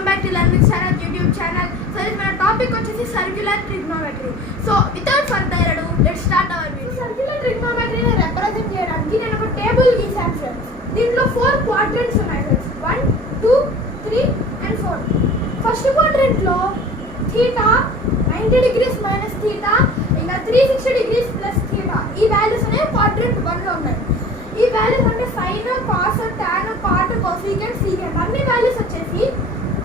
welcome back to Learning Channel YouTube channel. So this my topic is circular trigonometry. So without further ado, let's start our video. So circular trigonometry ni represent cheyadaniki nenu oka table geesanu friends. Deentlo 4 quadrants unnayi friends. 1 2 3 and 4. First quadrant lo theta 90 degrees minus theta inga 360 degrees plus theta ee values ane quadrant 1 lo unnayi. ఈ values అంటే sin, cos, tan, cot, cosecant, secant అన్ని values వచ్చేసి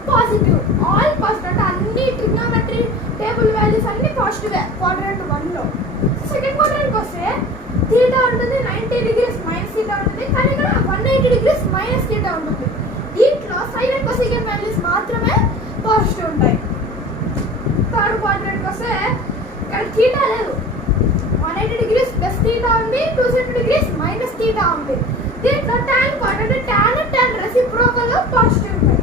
positive, all positive అంటే అన్ని trigonometry table values అన్ని positive quadrant 1 లో. Second quadrant కి వస్తే థీటా ఉంటుంది 90 డిగ్రీస్ మైనస్ థీటా ఉంటుంది, కానీ ఇక్కడ 180 డిగ్రీస్ మైనస్ థీటా ఉంటుంది. దీంట్లో sin and cosecant వాల్యూస్ మాత్రమే పాజిటివ్ ఉంటాయి. థర్డ్ క్వాడ్రంట్ కి వస్తే ఇక్కడ థీటా లేదు, 180 degrees plus theta ఉంది, 270 degrees minus theta ఉంది. దీంట్లో tan quadrant tan reciprocal గా పాజిటివ్ ఉంటాయి.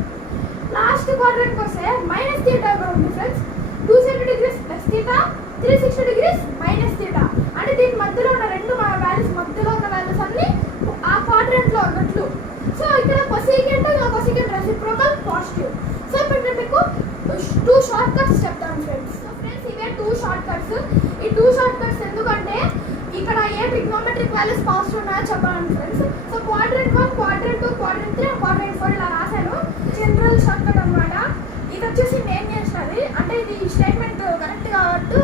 లాస్ట్ క్వాడ్రంట్ వస్తే మైనస్ theta గా ఉంది friends. 270 degrees plus theta, 360 degrees minus theta. అంటే దీని మధ్యలో ఉన్న రెండు వాల్యూస్ మధ్యలో ఉన్న వాల్యూస్ అన్ని ఆ క్వాడ్రంట్ లో ఉన్నట్లు. సో ఇక్కడ cosecant reciprocal పాజిటివ్. సో ఇప్పుడు నేను మీకు 2 షార్ట్ కట్స్ చెప్తాను ఫ్రెండ్స్. ఇవే 2 షార్ట్ కట్స్. ఈ 2 షార్ట్ కట్స్ ఎందుకంటే ఇక్కడ ఏ ట్రిగ్నోమెట్రిక్ వాల్యూస్ పాజిటివ్ ఉన్నాయో చెప్పాలి friends. So quadrant 1, quadrant 2, quadrant 3, quadrant 4 ఇలా రాశాను. జనరల్ షార్ట్ కట్ అనమాట. ఇది వచ్చేసి నేను చేసినది, అంటే ఇది స్టేట్మెంట్ కరెక్ట్ కాబట్టి,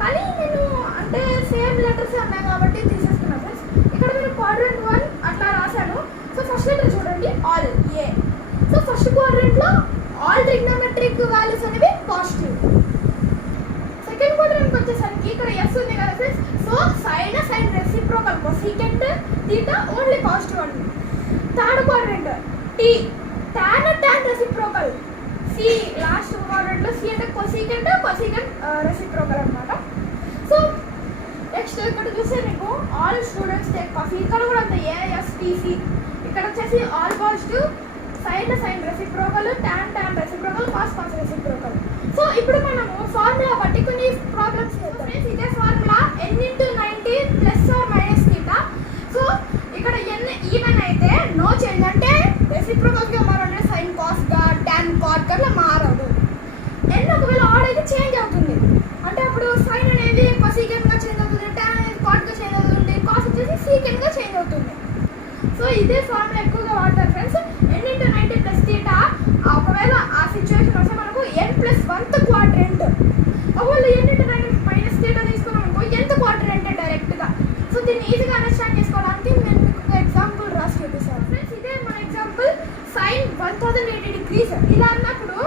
కానీ నేను అంటే సేమ్ లెటర్స్ ఉన్నాయి కాబట్టి తీసేసుకున్నాను ఫ్రెండ్స్. ఇక్కడ మీరు క్వాడ్రంట్ 1 అట్లా రాశాను. సో ఫస్ట్ లెటర్ చూడండి, all A. So first quadrant లో ఆల్ ట్రిగ్నోమెట్రిక్ వాల్యూస్ అనేవి పాజిటివ్. సెకండ్ క్వాడ్రంట్ వచ్చేసరికి ఇక్కడ ఎస్ ఉంది కదా friends. So sin reciprocal cosecant theta only positive అండి. Third quadrant T tan reciprocal, C last quadrant లో C అంటే cosecant రెసిప్రోకల్ అన్నమాట. సో నెక్స్ట్ ఇక్కడ చూస్తే మీకు ఆల్ స్టూడెంట్స్ టేక్ కాఫీ, ఇక్కడ కూడా అంత ఏఎస్టీసీ. ఇక్కడ వచ్చేసి all positive, sin reciprocal, tan reciprocal, cos reciprocal. So ఇప్పుడు మనము ఫార్ములా బట్టి కొన్ని ప్రాబ్లమ్స్ చేద్దాం. ఇదే formula n × 90 plus or minus theta. So ఇక్కడ n ఈవెన్ అయితే నో చేంజ్, అంటే రెసిప్రోకల్ గా మారంటే sin cos గా tan cot గా మారదు. n ఒకవేళ ఆడ్ అయితే చేంజ్ అవుతుంది, అంటే అప్పుడు sin అనేది cosecant గా చేంజ్ అవుతుంది, tan అనేది cot గా చేంజ్ అవుతుంది, cos వచ్చేసి secant గా చేంజ్ అవుతుంది. సో ఇదే ఫార్ములా ఎక్కువగా వాడతారు ఫ్రెండ్స్. n × 90 ప్లస్ థీటా ఒకవేళ ఆ సిచ్యువేషన్ వస్తే మనకు n+1th క్వాడ్రంట్. ఒకవేళ n × 90 మైనస్ థీటా తీసుకున్నాం అనుకో nth క్వాడ్రంట్ డైరెక్ట్ గా. సో దీన్ని ఈజీగా అండర్స్టాండ్ చేసుకోవడానికి నేను మీకు ఒక ఎగ్జాంపుల్ రాసి చూపిస్తాను ఫ్రెండ్స్. ఇదే మన ఎగ్జాంపుల్ sin 1080 degrees. ఇలా అన్నప్పుడు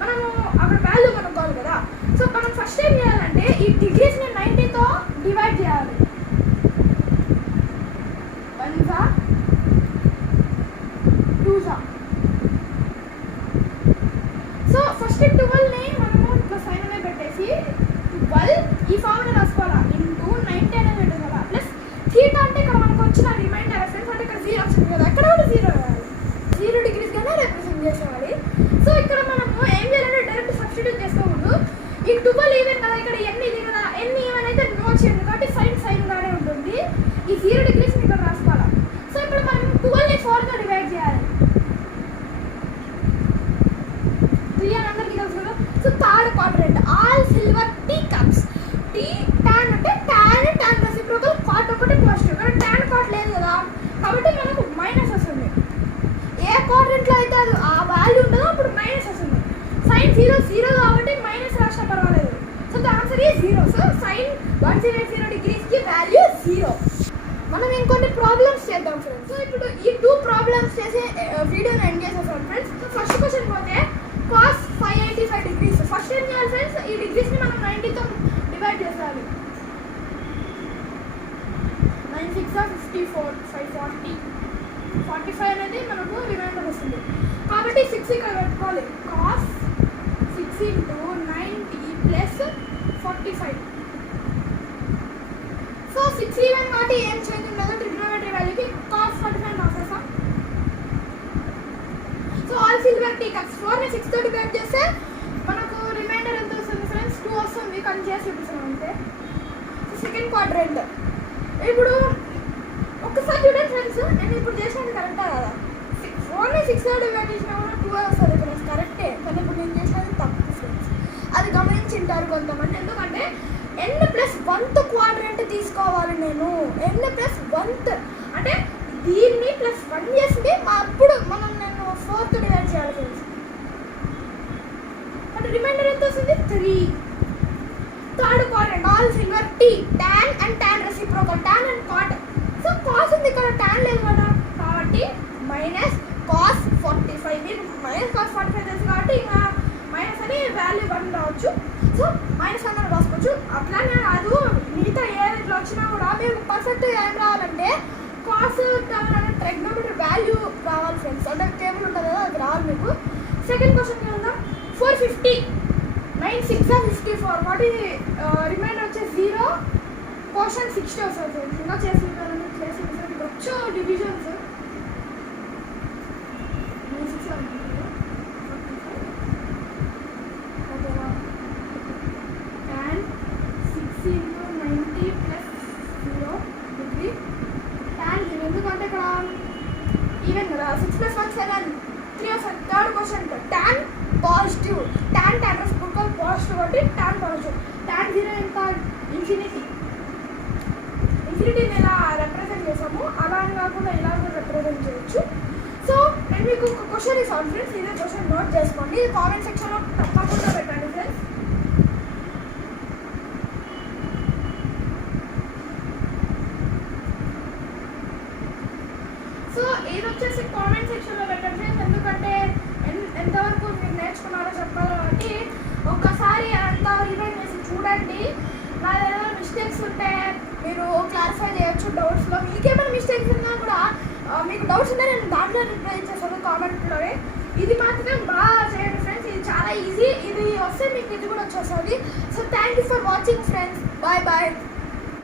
మనము అక్కడ వాల్యూ కనుక్కోవాలి కదా. సో మనం ఫస్ట్ ఏం చేయాలంటే ఈ డిగ్రీస్ ని 90తో డివైడ్ చేయాలి. 1 सा 2 सा. సో ఫస్ట్ 12 ని మనము ఇట్లా సైన్ అనేది పెట్టేసి 12 ఈ ఫార్ములా రాసుకోవాలా, ఇంటూ 90 అనేది పెట్టాలా, ప్లస్ థీటా అంటే ఇక్కడ మనకు వచ్చిన రిమైండర్ ఫ్రెండ్స్, అంటే ఇక్కడ 0 వచ్చింది కదా, అక్కడ కూడా 0 రాయాలి, 0 డిగ్రీస్ గానే రిప్రజెంట్ చేసేవాలి. సో ఇక్కడ మనము ఏం చేయాలంటే డైరెక్ట్ సబ్స్టిట్యూట్ చేసుకోకూడదు. ఈ 12 ఈవెన్ కదా, ఇక్కడ n ఇది కదా, n ఈవెన్ అయితే నో చేయండి కాబట్టి సైన్ గానే ఉంటుంది. ఈ 0 డిగ్రీస్ ని ఇక్కడ రాసుకోవాలా. సో ఇప్పుడు మనం 12 ని 4 తో డివైడ్ చేయాలి. అందరికీ తెలుసు కదా. So third quadrant all silver tea cups. T tan అంటే tan రెసిప్రోకల్, cot ఒకటి పాజిటివ్, కానీ tan cot లేదు కదా కాబట్టి మనకు మైనస్ వస్తుంది. ఏ క్వాడ్రంట్ లో అయితే అది ఆ వాల్యూ ఉంటుందో అప్పుడు మైనస్ వస్తుంది. sin 0 కాబట్టి మైనస్ రాసినా పర్వాలేదు. So the answer is 0. So sin 180 degrees కి వాల్యూ 0. మనం ఇంకొన్ని ప్రాబ్లమ్స్ చేద్దాం ఫ్రెండ్స్. సో ఇప్పుడు ఈ 2 ప్రాబ్లమ్స్ చేసి వీడియోని ఎండ్ చేసేసాం ఫ్రెండ్స్. సో ఫస్ట్ క్వశ్చన్ పోతే cos 585 degrees. ఫస్ట్ ఏం చేయాలి ఫ్రెండ్స్, ఈ డిగ్రీస్ ని మనం 90తో డివైడ్ చేయాలి. 9 6 54, 540, 45 అనేది మనకు రిమైండర్ వస్తుంది కాబట్టి 6 ఇక్కడ పెట్టుకోవాలి. cos 6 × 90 plus 45. సో 6 ఈవెన్ కాబట్టి ఏం చేంజ్ ఉండదు ట్రిగ్నోమెట్రీ వాల్యూకి. cos 45 రాసేస్తాం. So all silver tea cups 4 ని 6 తో డివైడ్ చేస్తే మనకు రిమైండర్ ఎంత వస్తుంది ఫ్రెండ్స్, 2 వస్తుంది. కానీ చేసి చూపిస్తాం అంతే. సో సెకండ్ క్వాడ్రంట్ ఇప్పుడు ఒక్కసారి చూడండి ఫ్రెండ్స్, నేను ఇప్పుడు చేసినది కరెక్టా కదా. 4 ని 6 తో డివైడ్ చేసినా కూడా 2 వస్తుంది ఫ్రెండ్స్, కరెక్టే. కొంతమంది. ఎందుకంటే n+1th క్వాడ్రంట్ తీసుకోవాలి నేను. n+1th అంటే దీన్ని +1 చేసింది అప్పుడు నేను 4th డివైడ్ చేయాలి ఫ్రెండ్స్. అంటే రిమైండర్ ఎంత వస్తుంది? 3. Third quadrant all silver T, tan and tan reciprocal, tan and cot. So cos ఉంది ఇక్కడ, tan లేదు కదా, కాబట్టి -cos 45. మీరు -cos 45 తెలుసు కాబట్టి ఇంకా మైనస్ అని వాల్యూ 1 రావచ్చు. సో -1 అని రాసుకోవచ్చు. అట్లానే కాదు, మిగతా ఏది ఇట్లా వచ్చినా కూడా మేము పర్ఫెక్ట్ ఏం రావాలంటే కాస్ ట్రిగ్నోమెట్రీ వాల్యూ రావాలి ఫ్రెండ్స్. అంటే టేబుల్ ఉంటుంది కదా, అది రావాలి మీకు. సెకండ్ క్వశ్చన్కి వెళ్దాం. 450 9 6 54. వాటి రిమైండర్ వచ్చే 0, క్వశ్చన్ 60 వస్తుంది ఫ్రెండ్స్. ఇంకా చేసి వచ్చు డివిజన్స్. tan 6 × 90 + 0 degree. tan ఎందుకంటే ఇక్కడ ఈవెన్ కదా, 6 + 1 7, 3 వస్తుంది. Third question tan positive, tan reciprocal positive కాబట్టి tan పాజిటివ్. tan 0 ఎంత? ఇన్ఫినిటీని ఎలా రిప్రజెంట్ చేసాము అలా అని కాకుండా ఇలా కూడా రిప్రజెంట్ చేయొచ్చు. సో నేను మీకు ఒక క్వశ్చన్ ఇస్తాను ఫ్రెండ్స్, ఇదే క్వశ్చన్ నోట్ చేసుకోండి. కామెంట్ సెక్షన్లో తప్పకుండా పెట్టండి ఫ్రెండ్స్. సో ఇది వచ్చేసి కామెంట్ సెక్షన్లో పెట్టండి ఫ్రెండ్స్. ఎందుకంటే ఎంతవరకు మీరు నేర్చుకున్నారో చెప్పాలి కాబట్టి ఒక్కసారి అంతా రివైండ్ చేసి చూడండి. నా ఏదైనా మిస్టేక్స్ ఉంటే మీరు క్లారిఫై చేయొచ్చు డౌట్స్లో. మీకేమైనా మిస్టేక్స్ ఉన్నా కూడా మీకు డౌట్స్ ఉంటే నేను దాంట్లో రిప్లై చేస్తాను కామెంట్లోనే. ఇది మాత్రం బాగా చేయండి ఫ్రెండ్స్, ఇది చాలా ఈజీ. ఇది వస్తే మీకు ఇది కూడా వచ్చేస్తుంది. So thank you for watching friends. Bye bye.